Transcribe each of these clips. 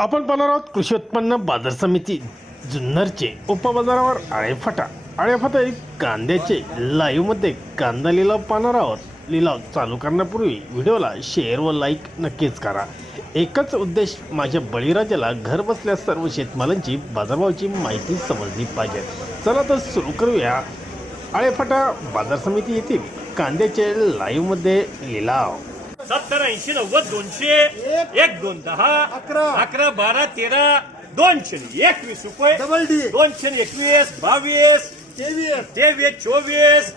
आपण पाहणार आहोत कृषी उत्पन्न बाजार समिती जुन्नरचे उपबाजारावर आळेफाटा कांद्याचे लाईव्हमध्ये कांदा लिलाव पाहणार आहोत। लिलाव चालू करण्यापूर्वी व्हिडिओला शेअर व लाईक नक्कीच करा। एकच उद्देश, माझ्या बळीराजाला घर बसल्या सर्व शेतमालांची बाजारभावाची माहिती समजली पाहिजे। चला तर सुरू करूया। आळेफाटा बाजार समिती येथील कांद्याचे लाईव्हमध्ये लिलाव 70 80 90 200 1 2 10 11 12 13 221 रुपये डबल डी 221 22 23 23 24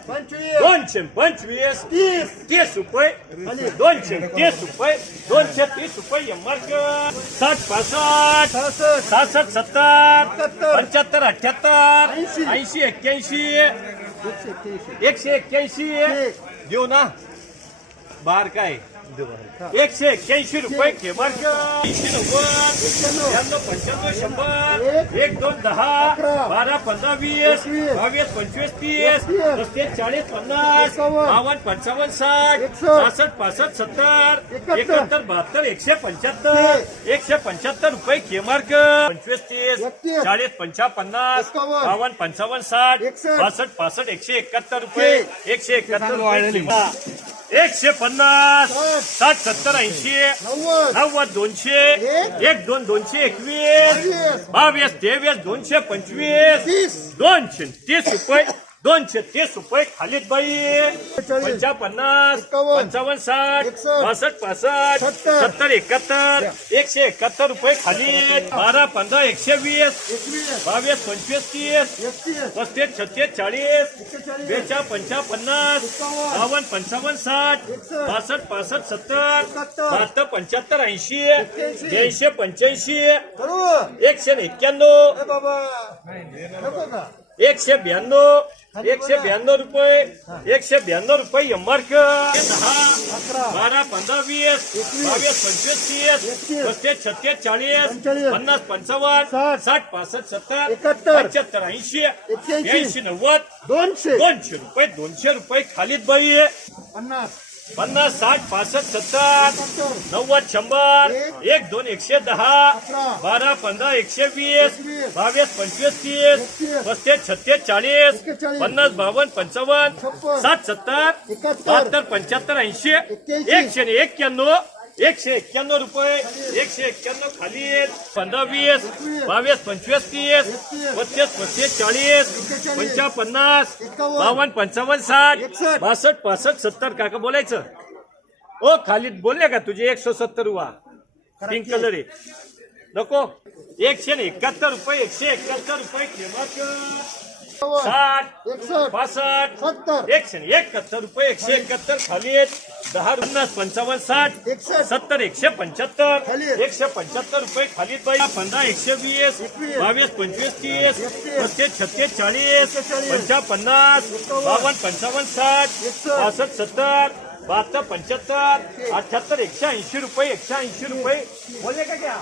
225 30 रुपये 230 रुपये 230 रुपये मार्क 60 65 67 70 75 78 80 81 181 देऊ ना बार काय 181 रुपये के मार्क 90 95 100 1 2 10 12 15 20 22 25 30 35 40 50 52 55 60 66 65 70 71 72 175 रुपये के मार्क 25 30 40 55 52 55 60 62 65 रुपये 171 150 60 70 80 90 200 1 2 221 22 23 225 230 रुपये 230 रुपये खालीद बाई 55 55 60 62 65 70 71 रुपये खालीद 12 15 120 22 25 30 35 36 40 42 55 52 55 60 62 65 70 72 75 80 85 191 बाबा नको का 192 रुपये 192 रुपये मार्क 10 12 15 20 22 25 30 35 36 40 50 55 60 65 70 75 80 80 90 200 रुपये खालीद बाई 50 60 65 70 90 100 1 2 110 12 15 120 22 25 30 35 36 40 50 52 55 60 70 72 75 80 191 रुपये 191 खाली 15 20 22 25 30 35 35 40 55 52 55 60 62 65 70 काका बोलायचं ओ खालीद बोलले का तुझे 170 हुआ पिंक कलर आहे नको 171 रुपये 171 रुपये किंमत 60 65 171 रुपये 171 खाली 10 50 55 60 70 175 रुपये खाली 15 120 22 25 30 35 36 40 50 50 52 55 60 62 70 72 75 78 180 रुपये 180 रुपये बोलले का क्या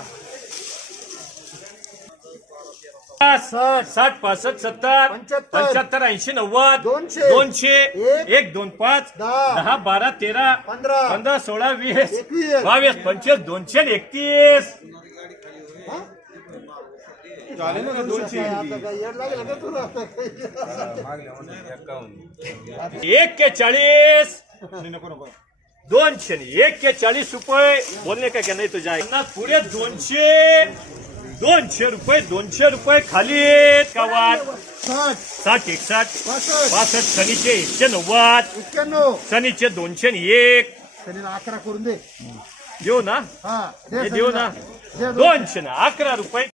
60 65 70 75 80 90 200 1 2 5 10 12 13 15 16 20 22 25 231 1 के 40 200 1 के 40 रुपये बोलने का क्या नहीं तो जाए पुढे 200 रुपये खाली गावात 60 61 65 शनीचे 190 शनीचे 201 11 करून दे देऊ ना हा देऊ ना 211 रुपये